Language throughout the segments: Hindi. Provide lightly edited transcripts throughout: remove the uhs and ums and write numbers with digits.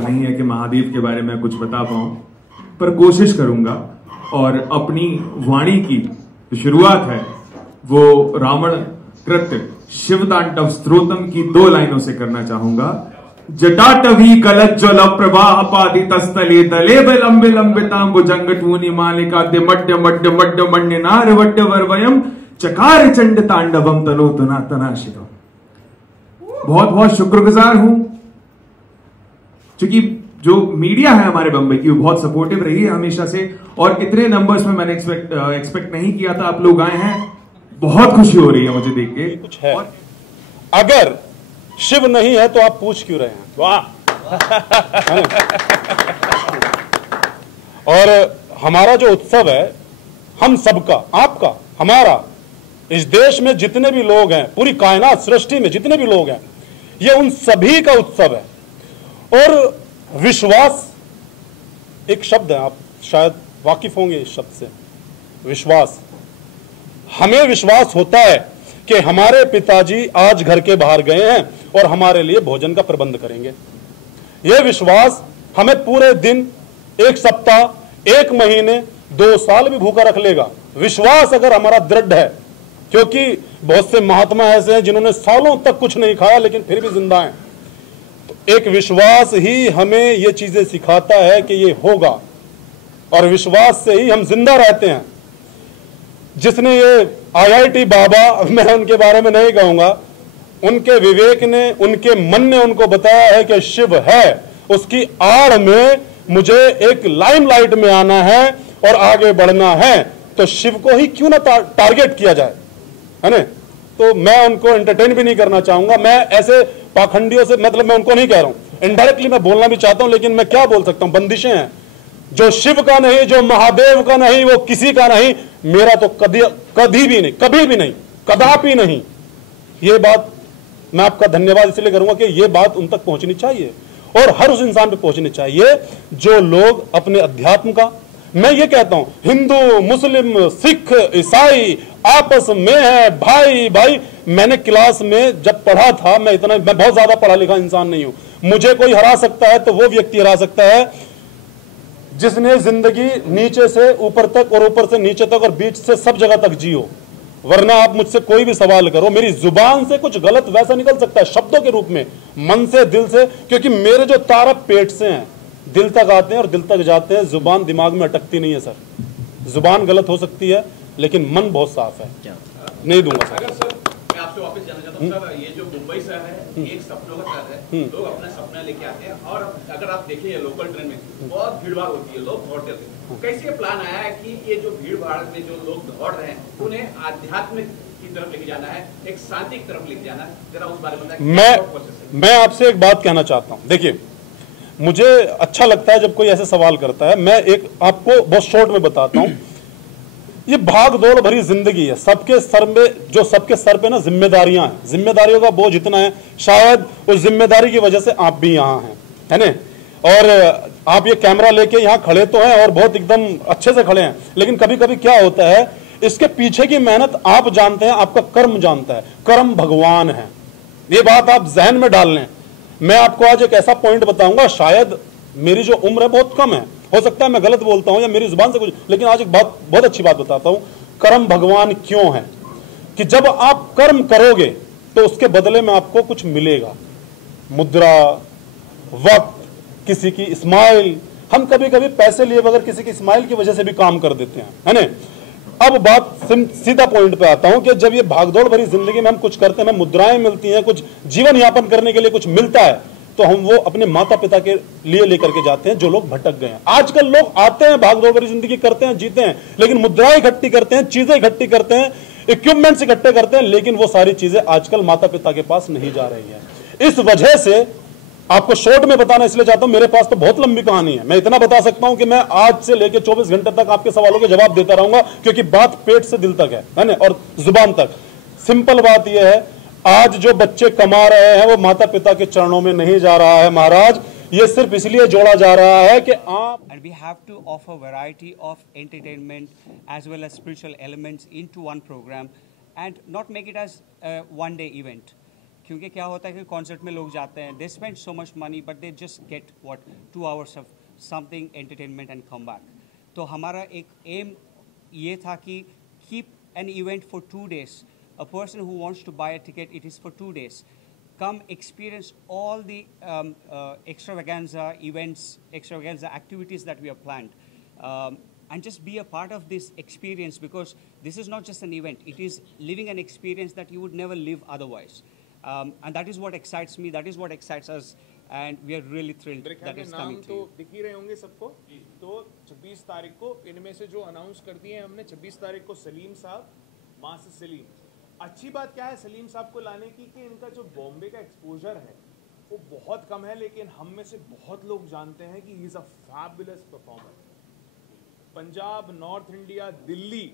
नहीं है कि महादेव के बारे में कुछ बता पाऊं, पर कोशिश करूंगा और अपनी वाणी की जो शुरुआत है वो रावण कृत्य शिवतांडव स्तोत्रम की 2 लाइनों से करना चाहूंगा। जटाटवी कलज्ज्वल प्रवाह पादि तस्तले दले लंबे लंबितांबुजंगटूनि मालिका मड्य मड्य मड्य मण्य नार वड्य वर्वयम चकार चंड तांडवम तनोतना तनाशितम। बहुत बहुत शुक्रगुजार हूं, क्योंकि जो मीडिया है हमारे बम्बई की वो बहुत सपोर्टिव रही है हमेशा से, और इतने नंबर्स में मैंने एक्सपेक्ट नहीं किया था। आप लोग आए हैं, बहुत खुशी हो रही है मुझे देख के। कुछ है, अगर शिव नहीं है तो आप पूछ क्यों रहे हैं? वाह। और हमारा जो उत्सव है, हम सबका, आपका, हमारा, इस देश में जितने भी लोग हैं, पूरी कायनात सृष्टि में जितने भी लोग हैं, ये उन सभी का उत्सव है। और विश्वास एक शब्द है, आप शायद वाकिफ होंगे इस शब्द से, विश्वास। हमें विश्वास होता है कि हमारे पिताजी आज घर के बाहर गए हैं और हमारे लिए भोजन का प्रबंध करेंगे। यह विश्वास हमें पूरे दिन, एक सप्ताह, 1 महीने, 2 साल भी भूखा रख लेगा। विश्वास अगर हमारा दृढ़ है, क्योंकि बहुत से महात्मा ऐसे हैं जिन्होंने सालों तक कुछ नहीं खाया लेकिन फिर भी जिंदा हैं। तो एक विश्वास ही हमें ये चीजें सिखाता है कि ये होगा, और विश्वास से ही हम जिंदा रहते हैं। जिसने ये IIT बाबा, मैं उनके बारे में नहीं कहूंगा, उनके विवेक ने, उनके मन ने उनको बताया है कि शिव है, उसकी आड़ में मुझे एक लाइमलाइट में आना है और आगे बढ़ना है, तो शिव को ही क्यों ना टारगेट किया जाए, है ना? तो मैं उनको एंटरटेन भी नहीं करना चाहूंगा। मैं ऐसे पाखंडियों से, मतलब मैं उनको नहीं कह रहा हूं, इनडायरेक्टली मैं बोलना भी चाहता हूं, लेकिन मैं क्या बोल सकता हूं, बंदिशें हैं। जो शिव का नहीं, जो महादेव का नहीं, वो किसी का नहीं, मेरा तो कभी भी नहीं, कभी भी नहीं, कदापि नहीं। ये बात मैं आपका धन्यवाद इसलिए करूंगा कि ये बात उन तक पहुंचनी चाहिए, और हर उस इंसान पे पहुंचनी चाहिए जो लोग अपने अध्यात्म का, मैं ये कहता हूं, हिंदू, मुस्लिम, सिख, ईसाई आपस में है भाई भाई। मैंने क्लास में जब पढ़ा था, मैं बहुत ज्यादा पढ़ा लिखा इंसान नहीं हूं, मुझे कोई हरा सकता है तो वो व्यक्ति हरा सकता है जिसने जिंदगी नीचे से ऊपर तक और ऊपर से नीचे तक और बीच से सब जगह तक जियो। वरना आप मुझसे कोई भी सवाल करो, मेरी जुबान से कुछ गलत वैसा निकल सकता है, शब्दों के रूप में, मन से, दिल से, क्योंकि मेरे जो तार पेट से हैं, दिल तक आते हैं और दिल तक जाते हैं। जुबान दिमाग में अटकती नहीं है सर। जुबान गलत हो सकती है लेकिन मन बहुत साफ है। नहीं दूंगा सर। अगर सर मैं आपसे वापस जानना चाहता हूँ सर, ये जो मुंबई शहर है एक सपनों का शहर है, लोग अपना सपना लेके आते हैं, और अगर आप देखिए लोकल ट्रेन में बहुत भीड़ भाड़ होती है, लोग दौड़ते हैं। कैसे प्लान आया है कि ये जो भीड़ भाड़ में जो लोग दौड़ रहे हैं उन्हें आध्यात्मिक की तरफ लेके जाना है, एक शांति की तरफ लेके जाना है, जरा उस बारे में बताएं। मैं आपसे एक बात कहना चाहता हूँ। देखिए, मुझे अच्छा लगता है जब कोई ऐसे सवाल करता है। मैं एक आपको बहुत शॉर्ट में बताता हूँ। ये भाग दौड़ भरी जिंदगी है, सबके सर में, जो सबके सर पे ना जिम्मेदारियां हैं, जिम्मेदारियों का बोझ इतना है, शायद उस जिम्मेदारी की वजह से आप भी यहाँ हैं, है ना? और आप ये कैमरा लेके यहाँ खड़े तो हैं और बहुत एकदम अच्छे से खड़े हैं, लेकिन कभी कभी क्या होता है, इसके पीछे की मेहनत आप जानते हैं, आपका कर्म जानता है। कर्म भगवान है, ये बात आप जहन में डाल लें। मैं आपको आज एक ऐसा पॉइंट बताऊंगा, शायद मेरी जो उम्र है बहुत कम है, हो सकता है मैं गलत बोलता हूं या मेरी जुबान से कुछ, लेकिन आज एक बात, बहुत अच्छी बात बताता हूं। कर्म भगवान क्यों है कि जब आप कर्म करोगे तो उसके बदले में आपको कुछ मिलेगा। मुद्रा, वक्त, किसी की स्माइल। हम कभी कभी पैसे लिए बगैर किसी की स्माइल की वजह से भी काम कर देते हैं, है ना? अब बात सीधा पॉइंट पे आता हूं कि जब ये भागदौड़ भरी जिंदगी में हम कुछ करते हैं, हमें मुद्राएं मिलती हैं, कुछ जीवन यापन करने के लिए कुछ मिलता है, तो हम वो अपने माता पिता के लिए लेकर के जाते हैं जो लोग भटक गए हैं। आजकल लोग आते हैं, भागदौड़ भरी जिंदगी करते हैं, जीते हैं, लेकिन मुद्राएं इकट्ठी करते हैं, चीजें इकट्ठी करते हैं, इक्विपमेंट्स इकट्ठे करते हैं, लेकिन वो सारी चीजें आजकल माता पिता के पास नहीं जा रही है। इस वजह से आपको शॉर्ट में बताना इसलिए चाहता हूं, मेरे पास तो बहुत लंबी कहानी है। मैं इतना बता सकता हूं कि मैं आज से लेकर 24 घंटे तक आपके सवालों के जवाब देता रहूंगा, क्योंकि बात पेट से दिल तक है ना, और जुबान तक। सिंपल बात यह है, आज जो बच्चे कमा रहे हैं वो माता पिता के चरणों में नहीं जा रहा है महाराज, ये सिर्फ इसलिए जोड़ा जा रहा है कि आप। And we have to offer variety of entertainment as well as spiritual elements into one program and not make it as a one-day event. क्योंकि क्या होता है कि कॉन्सर्ट में लोग जाते हैं, they spend so much money but they just get what 2 hours of something entertainment and come back. तो हमारा एक एम ये था कि keep an event for 2 days। A person who wants to buy a ticket, it is for 2 days। Come experience all the extravaganza events, extravaganza activities that we have planned, and just be a part of this experience, because this is not just an event, it is living an experience that you would never live otherwise. And that is what excites me, that is what excites us, and we are really thrilled that it's coming to you. तो दिख ही रहे होंगे सबको। तो 26 तारीख को इनमें से जो अनाउंस कर दिए हैं हमने, 26 तारीख को सलीम साहब, मास सलीम। अच्छी बात क्या है सलीम साहब को लाने की कि इनका जो बॉम्बे का एक्सपोजर है वो बहुत कम है, लेकिन हम में से बहुत लोग जानते हैं कि he is a fabulous performer. Punjab, north India, Delhi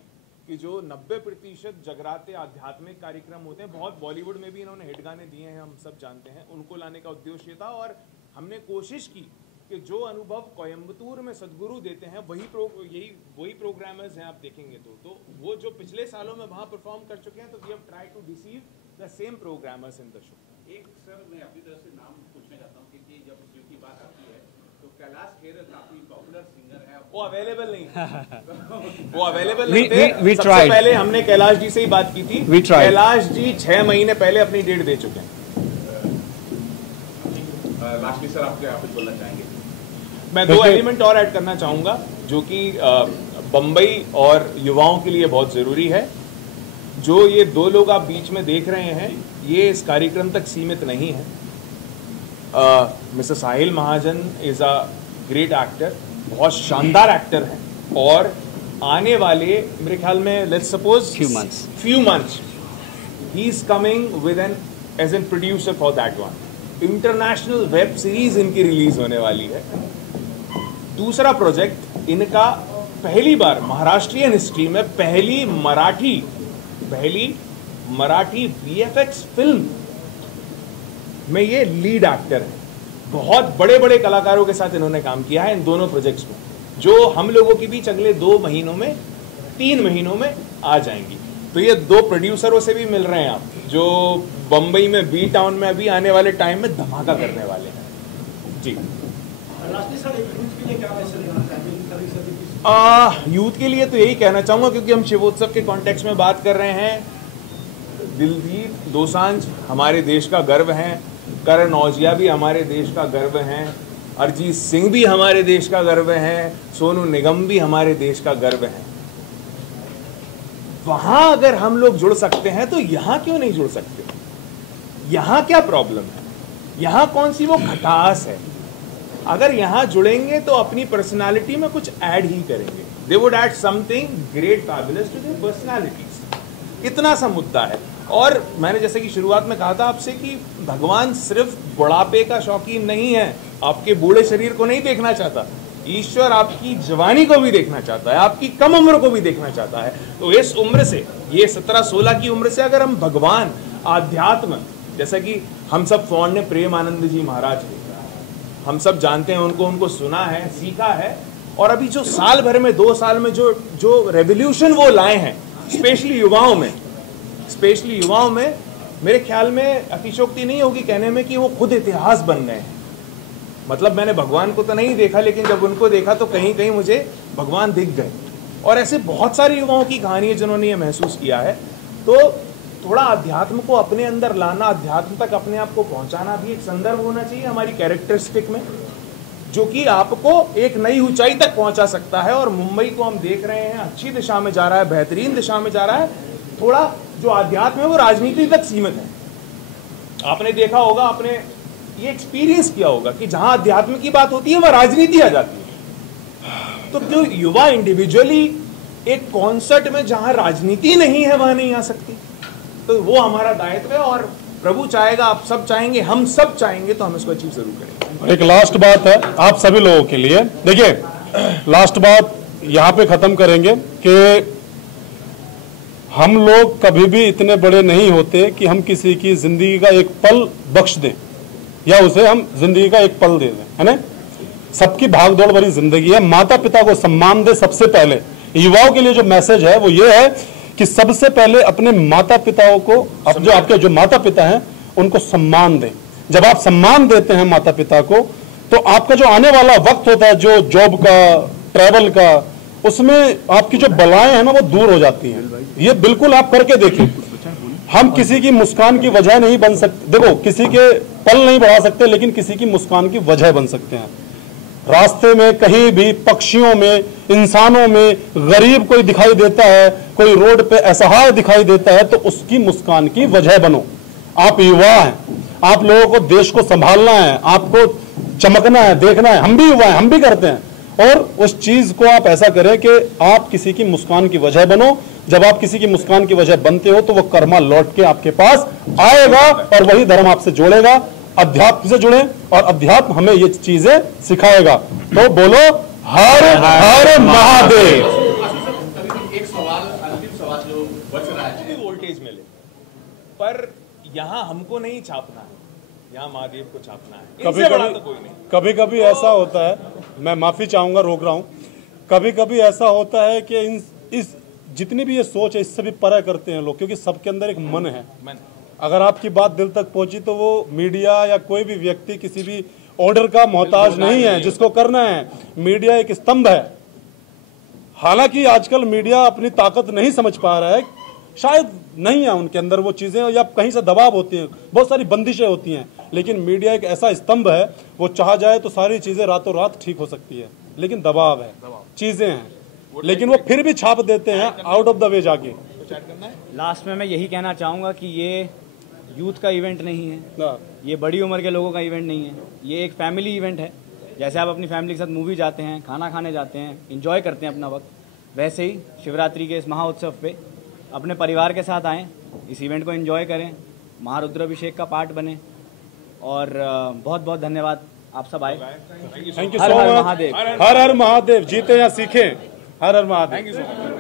की जो 90% जगराते आध्यात्मिक कार्यक्रम होते हैं, बहुत बॉलीवुड में भी इन्होंने हिट गाने दिए हैं, हम सब जानते हैं, उनको लाने का उद्देश्य था। और हमने कोशिश की कि जो अनुभव कोयम्बतूर में सदगुरु देते हैं वही प्रोग्रामर्स हैं आप देखेंगे तो वो जो पिछले सालों में वहाँ परफॉर्म कर चुके हैं, तो we have try to receive the same programmers in the show. एक सर मैं अपनी तरफ से नाम पूछना चाहता हूँ कि जब शिव की बात आती है तो कैलाश खेर काफी पॉपुलर सिंगर है, वो अवेलेबल नहीं वो अवेलेबल नहीं थे। सबसे पहले हमने कैलाश जी से ही बात की थी। कैलाश जी 6 महीने पहले अपनी डेट दे चुके हैं। लास्टली सर आप क्या कुछ बोलना चाहेंगे? मैं 2 एलिमेंट और ऐड करना चाहूँगा जो कि बम्बई और युवाओं के लिए बहुत ज़रूरी है। जो ये 2 लोग आप बीच में देख रहे हैं, ये इस कार्यक्रम तक सीमित नहीं है। Mister Sahil Mahajan is a great actor, बहुत शानदार एक्टर हैं, और आने वाले मेरे ख्याल में let's suppose few months he is coming with an as an producer for that one। International web series इनकी रिलीज होने वाली है। दूसरा प्रोजेक्ट इनका पहली बार महाराष्ट्रियन हिस्ट्री में पहली मराठी VFX फिल्म में ये लीड एक्टर है। बहुत बड़े बड़े कलाकारों के साथ इन्होंने काम किया है इन दोनों प्रोजेक्ट्स में, जो हम लोगों के बीच अगले 3 महीनों में आ जाएंगी। तो ये 2 प्रोड्यूसरों से भी मिल रहे हैं आप, जो बम्बई में बी टाउन में अभी आने वाले टाइम में धमाका करने वाले हैं। जी यूथ के लिए तो यही कहना चाहूँगा, क्योंकि हम शिवोत्सव के कॉन्टेक्स्ट में बात कर रहे हैं। दिलजीत दोसांझ हमारे देश का गर्व हैं, करण औजिया भी हमारे देश का गर्व हैं, अरिजीत सिंह भी हमारे देश का गर्व हैं, सोनू निगम भी हमारे देश का गर्व हैं। वहां अगर हम लोग जुड़ सकते हैं तो यहाँ क्यों नहीं जुड़ सकते? यहाँ क्या प्रॉब्लम है? यहाँ कौन सी वो खटास है? अगर यहाँ जुड़ेंगे तो अपनी पर्सनालिटी में कुछ ऐड ही करेंगे। They would add something great fabulous to their personalities. इतना सा मुद्दा है। और मैंने जैसे कि शुरुआत में कहा था आपसे कि भगवान सिर्फ बुढ़ापे का शौकीन नहीं है, आपके बूढ़े शरीर को नहीं देखना चाहता। ईश्वर आपकी जवानी को भी देखना चाहता है, आपकी कम उम्र को भी देखना चाहता है। तो इस उम्र से, ये 17-16 की उम्र से अगर हम भगवान, आध्यात्म, जैसा कि हम सब फॉन्ड हैं प्रेम आनंद जी महाराज के, हम सब जानते हैं उनको सुना है, सीखा है, और अभी जो साल भर में 2 साल में जो रेवोल्यूशन वो लाए हैं, स्पेशली युवाओं में मेरे ख्याल में अतिशोक्ति नहीं होगी कहने में कि वो खुद इतिहास बन गए हैं। मतलब मैंने भगवान को तो नहीं देखा, लेकिन जब उनको देखा तो कहीं कहीं मुझे भगवान दिख गए। और ऐसे बहुत सारे युवाओं की कहानी है जिन्होंने ये महसूस किया है। तो थोड़ा अध्यात्म को अपने अंदर लाना, अध्यात्म तक अपने आप को पहुंचाना भी एक संदर्भ होना चाहिए हमारी कैरेक्टरिस्टिक में, जो कि आपको एक नई ऊंचाई तक पहुंचा सकता है। और मुंबई को हम देख रहे हैं अच्छी दिशा में जा रहा है, बेहतरीन दिशा में जा रहा है। थोड़ा जो अध्यात्म है वो राजनीति तक सीमित है। आपने देखा होगा, आपने ये एक्सपीरियंस किया होगा कि जहां अध्यात्म की बात होती है वह राजनीति आ जाती है। तो क्यों युवा इंडिविजुअली एक कॉन्सर्ट में जहां राजनीति नहीं है वहां नहीं आ सकती? तो वो हमारा दायित्व है, और प्रभु चाहेगा, आप सब चाहेंगे, हम सब चाहेंगे, तो हम इसको अचीव जरूर करेंगे। एक लास्ट बात है आप सभी लोगों के लिए। देखिए, लास्ट बात यहाँ पे खत्म करेंगे कि हम लोग कभी भी इतने बड़े नहीं होते कि हम किसी की जिंदगी का एक पल बख्श दें या उसे हम जिंदगी का एक पल दे दें, है ना। सबकी भागदौड़ भरी जिंदगी है। माता पिता को सम्मान दे सबसे पहले। युवाओं के लिए जो मैसेज है वो ये है कि सबसे पहले अपने माता पिताओं को, अब जो आपके जो माता पिता हैं उनको सम्मान दें। जब आप सम्मान देते हैं माता पिता को, तो आपका जो आने वाला वक्त होता है, जो जॉब का, ट्रैवल का, उसमें आपकी जो बलाएं हैं ना वो दूर हो जाती हैं। ये बिल्कुल आप करके देखिए। हम किसी की मुस्कान की वजह नहीं बन सकते, देखो किसी के पल नहीं बढ़ा सकते, लेकिन किसी की मुस्कान की वजह बन सकते हैं। रास्ते में कहीं भी, पक्षियों में, इंसानों में गरीब कोई दिखाई देता है, कोई रोड पे असहाय दिखाई देता है, तो उसकी मुस्कान की वजह बनो। आप युवा हैं, आप लोगों को देश को संभालना है, आपको चमकना है, देखना है। हम भी युवा हैं, हम भी करते हैं। और उस चीज को आप ऐसा करें कि आप किसी की मुस्कान की वजह बनो। जब आप किसी की मुस्कान की वजह बनते हो तो वो कर्मा लौट के आपके पास आएगा और वही धर्म आपसे जोड़ेगा। अध्यात्म से जुड़े और अध्यात्म हमें ये चीजें सिखाएगा। तो बोलो हर हर महादेव। एक सवाल, अंतिम सवाल जो बच रहा है, भी वोल्टेज मिले, पर यहाँ हमको नहीं छापना है, यहाँ महादेव को छापना है। इनसे बड़ा तो कोई नहीं। कभी कभी ऐसा होता है, मैं माफी चाहूंगा, रोक रहा हूं, कभी कभी ऐसा होता है कि इस जितनी भी ये सोच है इससे भी परे करते हैं लोग, क्योंकि सबके अंदर एक मन है। अगर आपकी बात दिल तक पहुंची तो वो मीडिया या कोई भी व्यक्ति किसी भी ऑर्डर का मोहताज नहीं है। जिसको करना है, मीडिया एक स्तंभ है। हालांकि आजकल मीडिया अपनी ताकत नहीं समझ पा रहा है, शायद नहीं है उनके अंदर वो चीजें, या कहीं से दबाव होती हैं, बहुत सारी बंदिशें होती हैं। लेकिन मीडिया एक ऐसा स्तंभ है, वो चाह जाए तो सारी चीजें रातों रात ठीक हो सकती है, लेकिन दबाव है, चीजें हैं, लेकिन वो फिर भी छाप देते हैं आउट ऑफ द वे जाके। लास्ट में मैं यही कहना चाहूँगा कि ये यूथ का इवेंट नहीं है, ये बड़ी उम्र के लोगों का इवेंट नहीं है, ये एक फैमिली इवेंट है। जैसे आप अपनी फैमिली के साथ मूवी जाते हैं, खाना खाने जाते हैं, एंजॉय करते हैं अपना वक्त, वैसे ही शिवरात्रि के इस महाउत्सव पे अपने परिवार के साथ आएँ, इस इवेंट को एंजॉय करें, महारुद्राभिषेक का पार्ट बने। और बहुत बहुत धन्यवाद, आप सब आए। Thank you so much. हर हर महादेव, जीते या सीखें। हर हर महादेव।